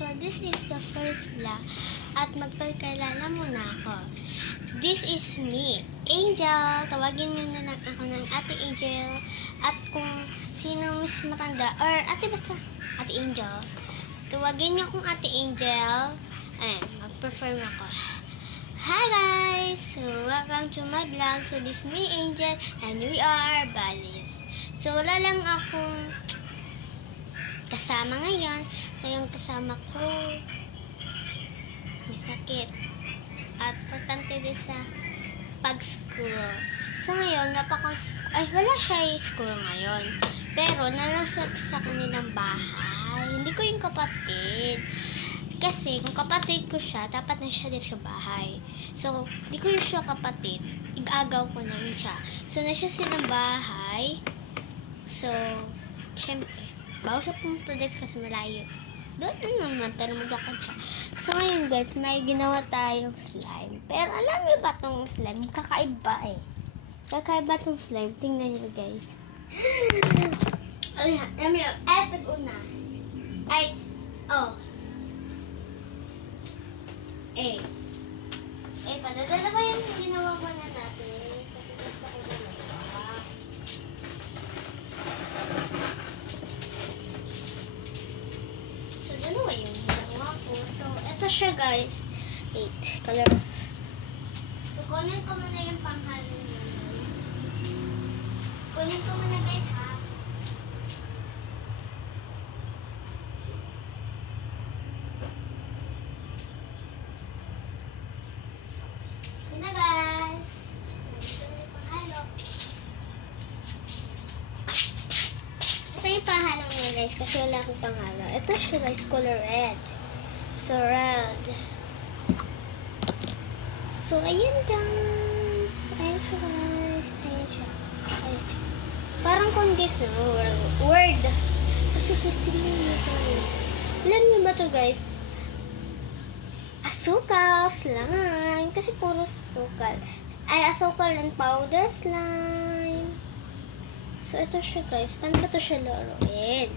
So, this is the first vlog at magpagkilala muna ako. This is me, Angel. Tawagin niyo na lang ako ng Ate Angel. At kung sino mas matanda, or basta Ate Angel, tawagin niyo akong Ate Angel. Ayan, mag-perform ako. Hi guys! So, welcome to my vlog. So, this is me, Angel, and we are Balis. So, wala lang akong kasama ngayon. Ngayong kasama ko may sakit at importante din sa pag-school. So ngayon, wala siya school ngayon. Pero nalasa sa kanilang bahay. Hindi ko yung kapatid. Kasi kung kapatid ko siya, dapat na siya din sa bahay. So, hindi ko yung siya kapatid. Ig-agaw ko na yun siya. So, na siya silang bahay. So, syempre, bago siya pumunta dito kasi malayo. Doon naman, pero maglakad siya. So, ngayon guys, may ginawa tayong slime. Pero alam niyo ba itong slime? Kakaiba eh. Kakaiba itong slime. Tingnan niyo guys. Alam niyo, S nag-una. Ay, O. A. A, padadala ba yung ginawa mo na natin? Kasi gusto ko ginawa. So, dalawa yung ginawa ko. So, ito siya guys. Wait, color. Kukunin ko muna yung panghalo niya. Kunin ko muna guys ha. Yun na guys. Ito na yung panghalo. Ito yung panghalo niya guys kasi wala akong panghalo. Ito siya guys, color red. So, red. So, ayun guys. Ayun siya guys. Ayun siya. Ayun siya. Parang kongis na word. Kasi guys, tingnan niyo ito. Alam niyo ba ito guys? Asukal slime. Kasi puro asukal. Ay, asukal and powder slime. So, ito siya guys. Paano ba ito siya laruin?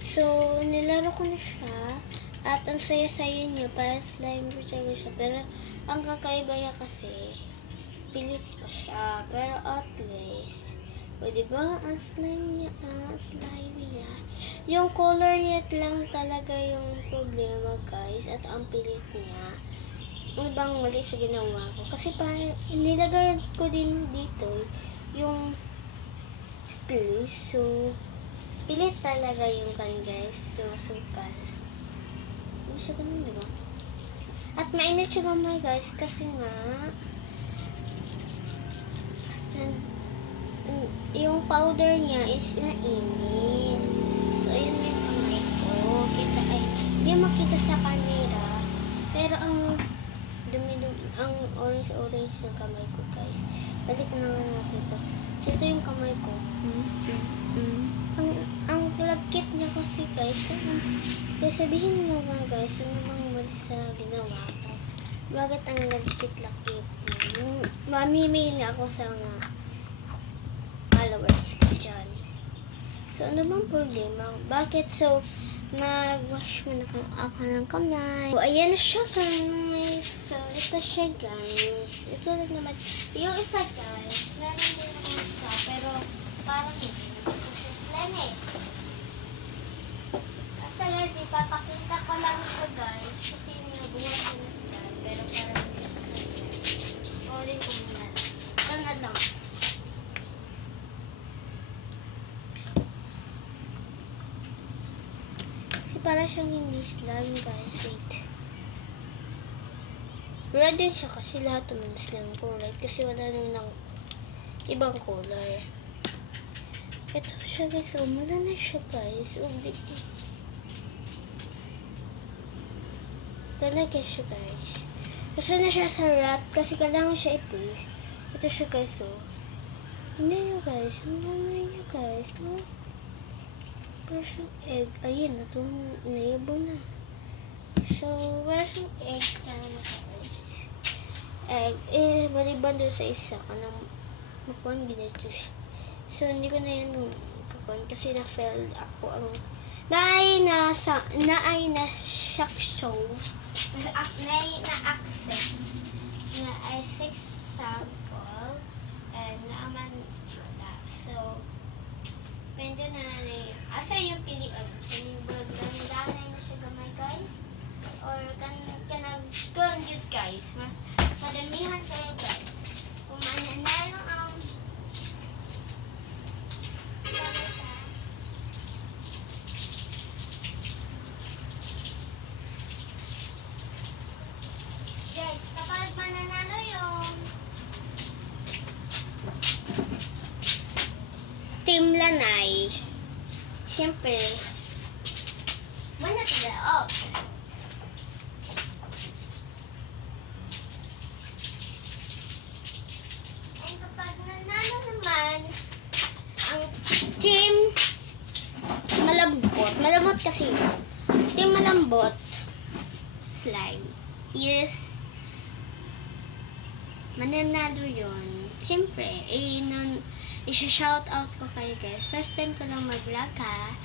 So, nilaro ko na siya. At ang saya-saya niya, para slime siya. Pero, ang kakaiba niya kasi, pilit pa siya. Pero at least, o diba, ang slime niya, yung color niya lang talaga yung problema guys. At ang pilit niya, ang ibang mali sa ginawa ko. Kasi parang, nilagay ko din dito, yung glue. So, pilit talaga yung kan guys. Yung sukal. Hindi siya ganun, diba? At mainit siya mamay guys. Kasi nga, yung powder niya is mainit. So, ayun yung kamay ko. Kita ay, hindi makita sa camera. Pero ang dumi-dumi, ang orange-orange ng kamay ko guys. Balik na nga natin ito. So, ito yung kamay ko. Ang lagkit niya kasi guys. Kaya sabihin mo nga guys, ano bang mali sa ginawa ko? Bakit ang lagkit-lakit niya? Mamimili ako sa mga followers ko dyan. So, ano bang problema? Bakit? So, mag-wash mo na ako ng kamay. So, ayan na siya guys. So, ito siya guys. Ito lang naman. Yung isa guys, meron din ako isa. Pero, parang hindi. Kasi slime eh. Basta guys, ipapakita ko lang siya guys. Kasi nabuhat ko na slime. Pero parang hindi. Ulit ko muna. Ito na lang. Para siyang hindi slime guys. Wait. Red din siya kasi lahat naman slime ko red. Kasi wala naman ibang color. Ito siya guys. Wala na siya guys. Talaga siya guys. Kasi na siya sa wrap. Kasi kailangan siya i-place. Ito siya guys. Hindi nyo guys. Hindi nyo guys. Wala siyang egg. Ayun, naibo na. So, wala siyang egg. Egg. Maliban doon sa isa ka nang makuhan ginito siya. So, hindi ko na yan kakuhan kasi na-failed ako ang naay na shock show na-accept na ay 6 sample and naaman na. So, pwede na yun. Asa yung pilihan? Pinibag lang na siya gamay guys? Or kanag yun guys? Madamihan kayo guys. Kung mananalo ang guys, kapag mananalo yung Team Lanay, syempre, manatalaog. And kapag nanalo naman ang Team Malambot kasi yun. Team Malambot slime is mananalo yun. Siyempre, i-shout out ko kayo guys. First time ko lang mag-vlog ha.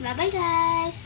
Bye bye guys!